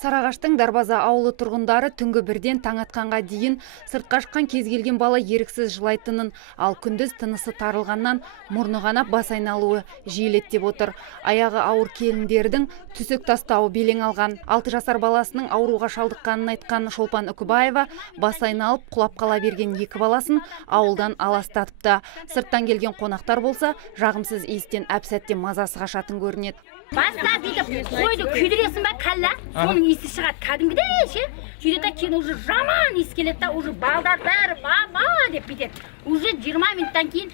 Сарыағаштың Дарбаза ауылы тұрғындары түнгі бірден таң атқанға дейін сыртқа шыққан кез келген бала еріксіз жылайтынын, ал күндіз тынысы тарылғаннан мұрны қанап бас айналуы жиіледі деп отыр. Аяғы ауыр келіндердің түсік тастауы белең алған. 6 жасар баласының ауруға шалдыққанын айтқан Шолпан Үкібаева бас айналып құлап қала берген 2 баласын ауылдан аластатыпты. Сырттан келген қонақтар болса, жағымсыз иістен әп-сәтте мазасы қашатын көрінеді. Баста бүйтіп қойды күйдіресің ба кәлла, соның иісі шығады кәдімгідей ше. Сөйтеді кейін уже жаман иіс келеді да, уже балдар бәрі мама деп бүйтеді. Уже 20 минуттан кейін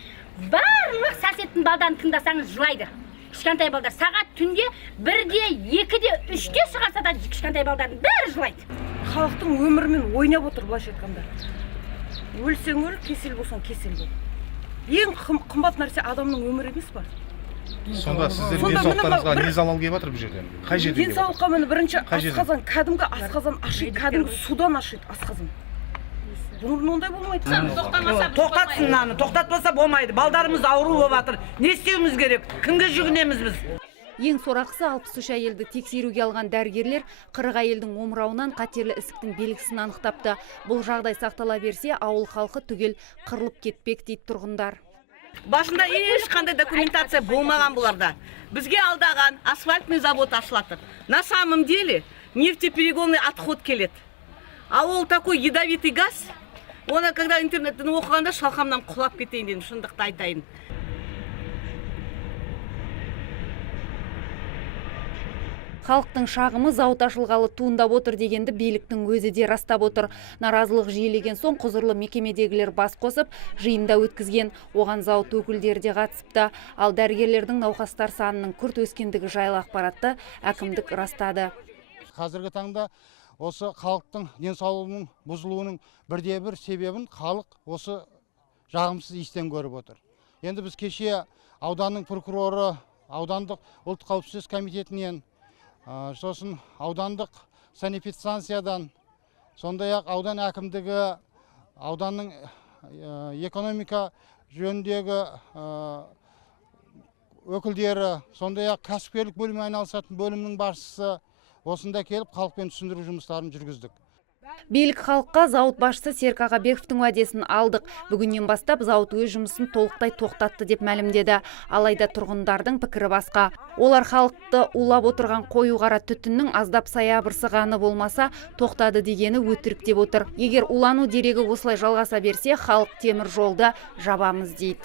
барлық соседтің балдарын тыңдасаңыз жылайды. Кішкентай балдар сағат түнде 1-де, 2-де, 3-де шығарса да кішкентай балдардың бәрі жылайды. Халықтың өмірімен ойнап отыр былайша айтқанда. Өлсең өл, кесел болсаң кесел бол. Ең қымбат нәрсе адамның өмірі емес па? Сонда сіздер денсаулықтарыңызға не залал келіп жатыр бұл жерде? Қай жерде? Денсаулыққа міне бірінші асқазан, кәдімгі асқазан ашиды, кәдімгі судан ашиды асқазан. Бұның ондай болмайды. Тоқтатсын мынаны, тоқтатпаса болмайды. Балдарымыз ауру болып жатыр. Не істеуіміз керек? Кімге жүгінеміз біз? Ең сорақысы 63 әйелді тексеруге алған дәрігерлер 40 әйелдің омырауынан қатерлі ісіктің белгісін анықтапты. Бұл жағдай сақтала берсе, ауыл халқы түгел қырылып кетпек дейді тұрғындар. Басында ешқандай документация болмаған бұларда. Бізге алдаған асфальтный завод ашылатыр. На самом деле нефтеперегонный отход келеді. А ол такой ядовитый газ. Оны когда интернеттен оқығанда шалқамнан құлап кетейін дедім, шындықты айтайын. Халықтың шағымы зауыт ашылғалы туындап отыр дегенді биліктің өзі де растап отыр. Наразылық жиілеген соң құзырлы мекемедегілер бас қосып, жиында өткізген. Оған зауыт өкілдері де қатысыпты. Ал дәрігерлердің науқастар санының күрт өскендігі жайлы ақпаратты әкімдік растады. Қазіргі таңда осы халықтың денсаулығының бұзылуының бірде-бір себебін халық осы жағымсыз иістен көріп отыр. Енді біз кеше ауданның прокуроры, аудандық ұлт қауіпсіздік комитетінен, сосын аудандық санэпидстанциядан, сондай-ақ аудан әкімдігі, ауданның экономика жөніндегі өкілдері, сондай-ақ кәсіпкерлік бөлімі айналысатын бөлімнің басшысы осында келіп халықпен түсіндіру жұмыстарын жүргіздік. Билік халыққа зауыт басшысы Серік Ағабековтың уәдесін алдық. Бүгіннен бастап зауыт өз жұмысын толықтай тоқтатты деп мәлімдеді. Алайда тұрғындардың пікірі басқа. Олар халықты улап отырған қою қара түтіннің аздап саябырсығаны болмаса тоқтады дегені өтірік деп отыр. Егер улану дерегі осылай жалғаса берсе, халық темір жолды жабамыз дейді.